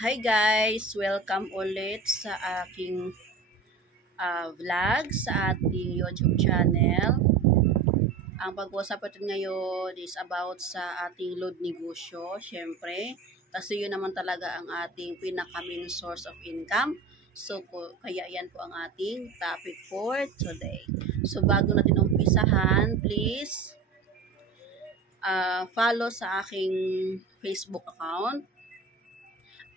Hi guys! Welcome ulit sa aking vlog sa ating YouTube channel. Ang pag-uusap natin ngayon is about sa ating load negosyo, syempre. Kasi yun naman talaga ang ating pinaka-main source of income. So, kaya yan po ang ating topic for today. So, bago natin umpisahan, please follow sa aking Facebook account.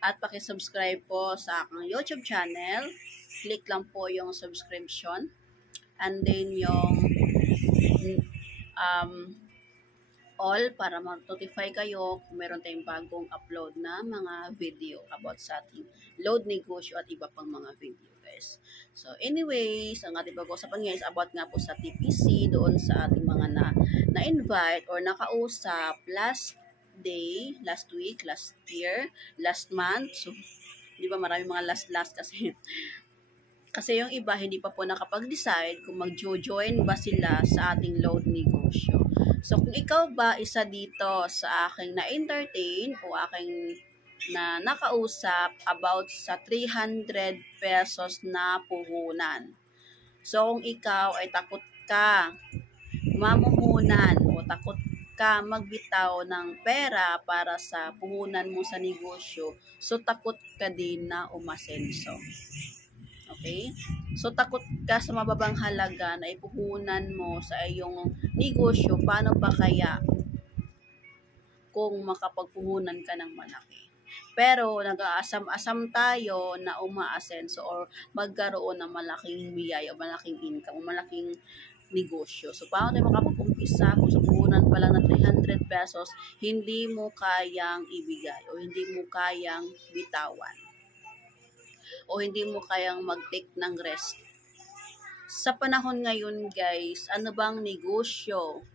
At pakisubscribe po sa aking YouTube channel. Click lang po yung subscription. And then yung all para ma-notify kayo kung meron tayong bagong upload na mga video about sa ating load negosyo at iba pang mga video guys. So anyways, ang ating pag-uusapan ngayon is about nga po sa TPC doon sa ating mga na-invite or nakausap last week, last year, last month. So, di ba marami mga last kasi kasi yung iba hindi pa po nakapag-decide kung mag-join ba sila sa ating load negosyo. So, kung ikaw ba isa dito sa aking na-entertain o aking na nakausap about sa 300 pesos na puhunan. So, kung ikaw ay takot ka mamumunan o takot ka magbitaw ng pera para sa puhunan mo sa negosyo, so takot ka din na umasenso. Okay? So takot ka sa mababang halaga na ipuhunan mo sa iyong negosyo, paano ba kaya kung makapagpuhunan ka ng malaki? Pero nag-aasam-asam tayo na umaasenso or magkaroon ng malaking biyaya o malaking income o malaking negosyo. So, paano tayo makapag-umpisa kung sa puhunan pa lang na 300 pesos, hindi mo kayang ibigay o hindi mo kayang bitawan o hindi mo kayang mag-take ng rest. Sa panahon ngayon guys, ano bang negosyo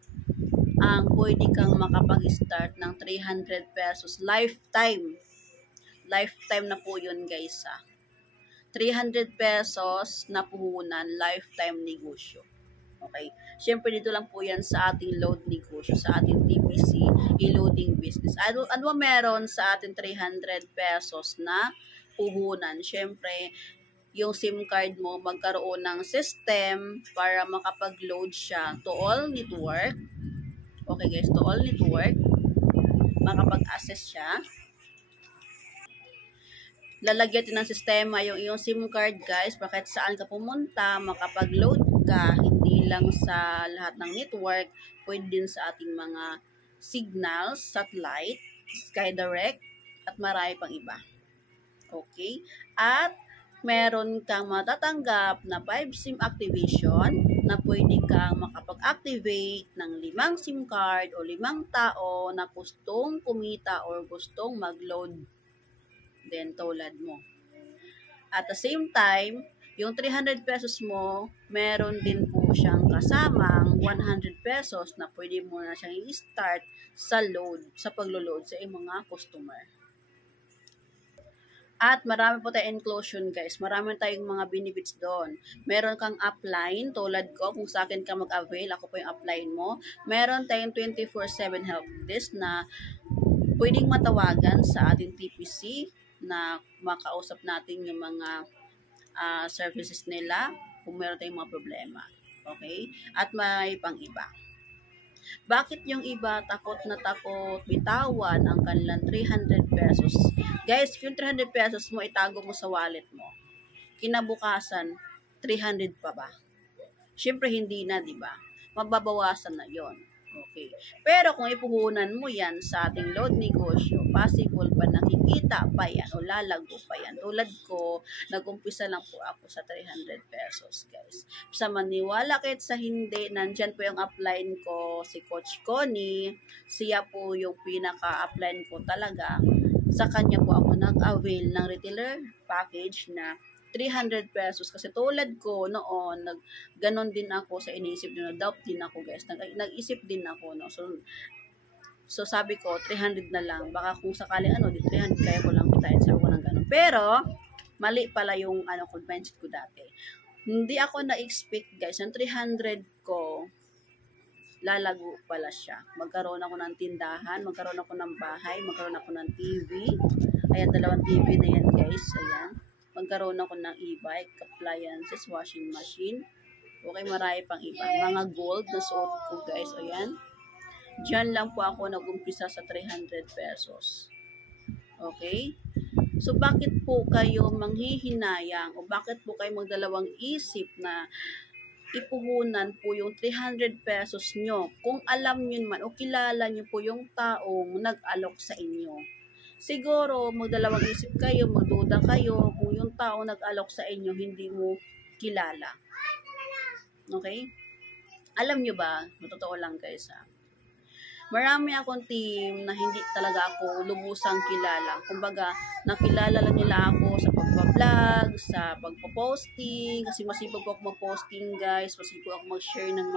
ang pwede kang makapag-start ng 300 pesos lifetime? Lifetime na po yun guys ha. 300 pesos na puhunan, lifetime negosyo. Okay. Siyempre, dito lang po yan sa ating load negosyo, sa ating TPC, e-loading business. Ano meron sa ating 300 pesos na puhunan? Siyempre, yung SIM card mo magkaroon ng system para makapag-load siya to all network. Okay guys, to all network. Makapag-access siya. Lalagyan din ng sistema yung iyong SIM card guys, bakit saan ka pumunta, makapag-load ka, hindi lang sa lahat ng network, pwede din sa ating mga signals, satellite, SkyDirect, at marami pang iba. Okay? At meron kang matatanggap na 5 SIM activation na pwede kang makapag-activate ng 5 SIM card o 5 tao na gustong kumita or gustong mag-load din tulad mo. At the same time, yung 300 pesos mo, meron din po siyang kasamang 100 pesos na pwede mo na siyang i-start sa load, sa paglo-load sa iyong mga customer. At marami po tayong inclusion guys. Marami tayong mga benefits doon. Meron kang upline, tulad ko, kung sa akin ka mag-avail, ako po yung upline mo. Meron tayong 24/7 help desk na pwedeng matawagan sa ating TPC na makausap natin yung mga services nila kung meron tayong mga problema. Okay? At may pang iba. Bakit yung iba takot na takot bitawan ang kanilang 300 pesos? Guys, yung 300 pesos mo, itago mo sa wallet mo. Kinabukasan, 300 pa ba? Siyempre hindi na, di ba? Mababawasan na yon. Okay. Pero kung ipuhunan mo yan sa ating load negosyo, possible pa nakikita pa yan o lalago pa yan. Tulad ko, nag-umpisa lang po ako sa 300 pesos, guys. Sa maniwala kahit sa hindi, nandyan po yung upline ko, si Coach Connie. Siya po yung pinaka-upline ko talaga. Sa kanya po ako nag-avail ng retailer package na 300 pesos kasi tulad ko noon ganon din ako sa iniisip din, doubt din ako guys, nag-isip din ako no, so sabi ko 300 na lang, baka kung sakaling di 300 kaya ko lang kitain, sabi ko ng ganon, pero mali pala yung mindset ko dati, hindi ako na-expect guys, yung 300 ko lalago pala siya. Magkaroon ako ng tindahan, magkaroon ako ng bahay, magkaroon ako ng TV. Ayan, 2 TV na yan guys. Ayan. Magkaroon ako ng e-bike, appliances, washing machine. Okay, marami pang iba. Mga gold na suot ko guys. Ayan. Diyan lang po ako nag-umpisa sa 300 pesos. Okay? So, bakit po kayo manghihinayang o bakit po kayo magdalawang isip na ipuhunan po yung 300 pesos nyo kung alam nyo naman o kilala nyo po yung taong nag-alok sa inyo? Siguro, magdalawang isip kayo, magduda kayo kung yung taong nag-alok sa inyo hindi mo kilala. Okay? Alam nyo ba, totoo lang guys ha, marami akong team na hindi talaga ako lubusang kilala. Kumbaga, nakilala lang nila ako sa pagpa-vlog, sa pagpo-posting, kasi masipag po ako mag-posting guys, masipag ako mag-share ng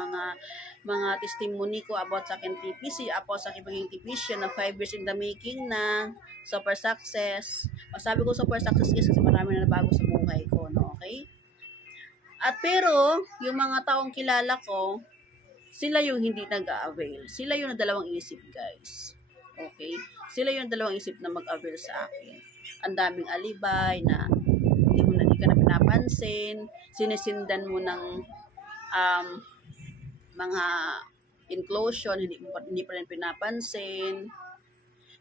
mga testimony ko about sa akin TPC, about sa akin pagiging TPC na 5 years in the making na, super success. Masabi ko super success guys kasi marami na nabago sa buhay ko, no? Okay? At pero, yung mga taong kilala ko, sila yung hindi nag-a-avail. Sila yung dalawang isip, guys. Okay? Sila yung dalawang isip na mag-avail sa akin. Ang daming alibay na hindi ka na pinapansin, sinisindan mo ng mga inclusion, hindi pa rin pinapansin.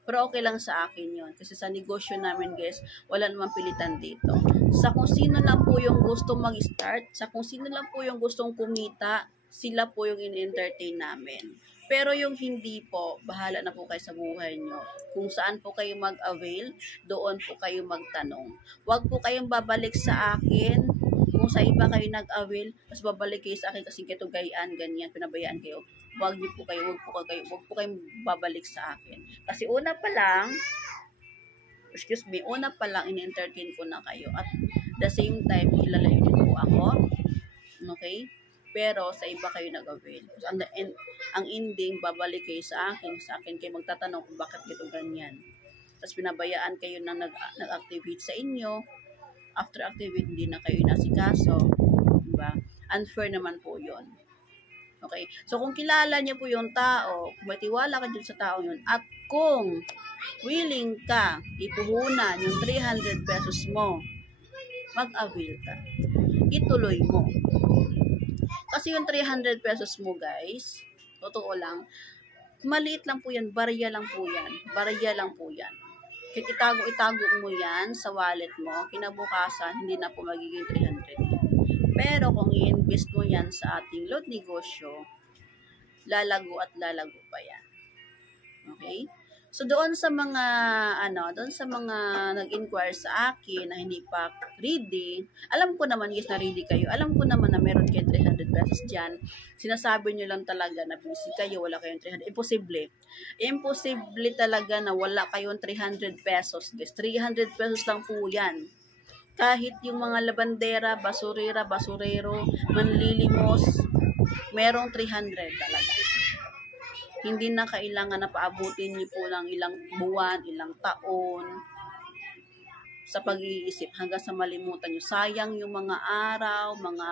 Pero okay lang sa akin yon kasi sa negosyo namin guys, wala namang pilitan dito. Sa kung sino lang po yung gustong mag-start, sa kung sino lang po yung gustong kumita, sila po yung in-entertain namin. Pero yung hindi po, bahala na po kayo sa buhay nyo. Kung saan po kayo mag-avail, doon po kayo magtanong. Huwag po kayong babalik sa akin kung sa iba kayo nag-avail, tapos babalik kayo sa akin kasi kito gayaan, ganyan, pinabayaan kayo. Huwag po kayong babalik sa akin. Kasi una pa lang, in-entertain ko na kayo. At the same time, kilala yun po ako. Okay? Pero sa iba kayo nag-avail. Ang ending, babalik kayo sa akin kayo magtatanong kung bakit ito ganyan. Tapos pinabayaan kayo na nag-activate sa inyo. After activate, hindi na kayo nasikaso. Diba? Unfair naman po yon. Okay? So, kung kilala niyo po yung tao, kung may tiwala ka dun sa tao yun, at kung willing ka ipuhunan yung 300 pesos mo, mag-avail ka. Ituloy mo. Kasi yung 300 pesos mo guys, totoo lang, maliit lang po yan, barya lang po yan. Kaya itago mo yan sa wallet mo, kinabukasan, hindi na po magiging 300 yan. Pero kung i-invest mo yan sa ating load negosyo, lalago at lalago pa yan. Okay? So doon sa mga nag-inquire sa akin na hindi pa ready, alam ko naman guys na ready kayo. Alam ko naman na meron kayo 300 pesos diyan. Sinasabi niyo lang talaga na busy kayo, wala kayong 300. Imposible. Imposible talaga na wala kayong 300 pesos, guys. 300 pesos lang po 'yan. Kahit yung mga labandera, basurero, manlilimos, merong 300 talaga. Hindi na kailangan na paabutin niyo po ng ilang buwan, ilang taon sa pag-iisip hanggang sa malimutan niyo. Sayang yung mga araw, mga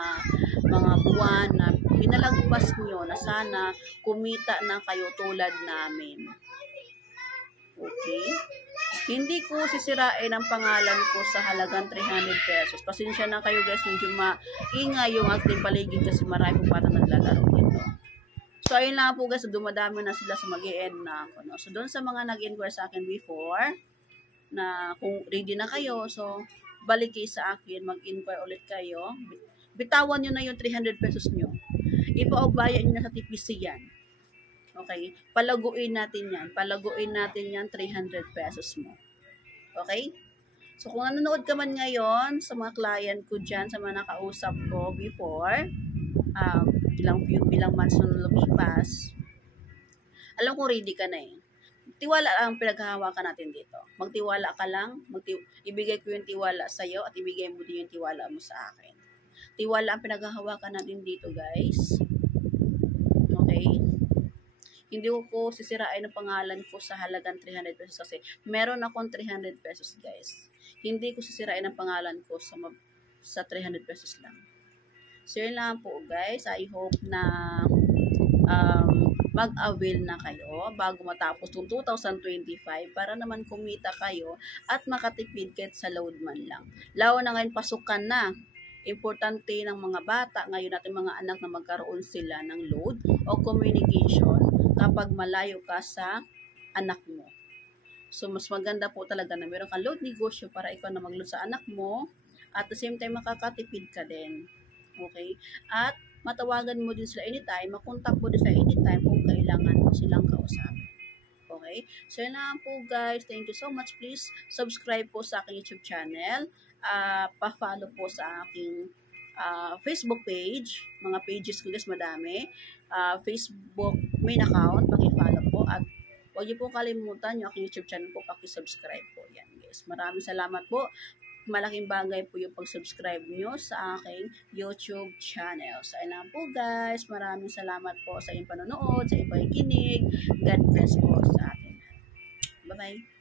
buwan na pinalagpas niyo na sana kumita na kayo tulad namin. Okay? Hindi ko sisirain ang pangalan ko sa halagang 300 pesos. Pasensya na kayo guys, medyo maingay yung ating paligid kasi marami po bata naglalaro dito. So, ayun lang po guys, dumadami na sila sa mag-i-end na ako. No? So, doon sa mga nag-inquire sa akin before, na kung ready na kayo, so, balik kayo sa akin, mag-inquire ulit kayo. Bitawan nyo na yung 300 pesos nyo. Ipaugbayan nyo na sa TPC yan. Okay? Palaguin natin yan. 300 pesos mo. Okay? So, kung nanonood ka man ngayon sa mga client ko dyan, sa mga nakausap ko before, ilang months na lumipas, alam ko ready ka na eh. Tiwala ang pinaghahawakan natin dito. Magtiwala ka lang, ibigay ko yung tiwala sa'yo at ibigay mo din yung tiwala mo sa akin. Tiwala ang pinaghahawakan natin dito guys. Okay? Hindi ko sisirain ang pangalan ko sa halagang 300 pesos kasi meron akong 300 pesos guys. Hindi ko sisirain ang pangalan ko sa 300 pesos lang. So yun lang po guys. I hope na mag-avail na kayo bago matapos yung 2025 para naman kumita kayo at makatipid kahit sa load man lang. Lalo na ngayon pasukan na. Importante ng mga bata ngayon natin mga anak na magkaroon sila ng load o communication kapag malayo ka sa anak mo. So, mas maganda po talaga na meron kang load negosyo para ikaw na mag-load sa anak mo at the same time makakatipid ka din. Okay? At matawagan mo din sila anytime, makontak mo din sa anytime kung kailangan mo silang kausapin. Okay? So, yun lang po guys. Thank you so much. Please subscribe po sa aking YouTube channel. Pa-follow po sa aking Facebook page. Mga pages ko guys, madami. Facebook main account, paki-follow po. At huwag niyo po kalimutan yung aking YouTube channel po, paki-subscribe po. Yan guys. Maraming salamat po. Malaking bagay po yung pag-subscribe nyo sa aking YouTube channel. So, ayun po guys. Maraming salamat po sa inyong panonood, sa inyong pakikinig. God bless po sa atin. Bye-bye.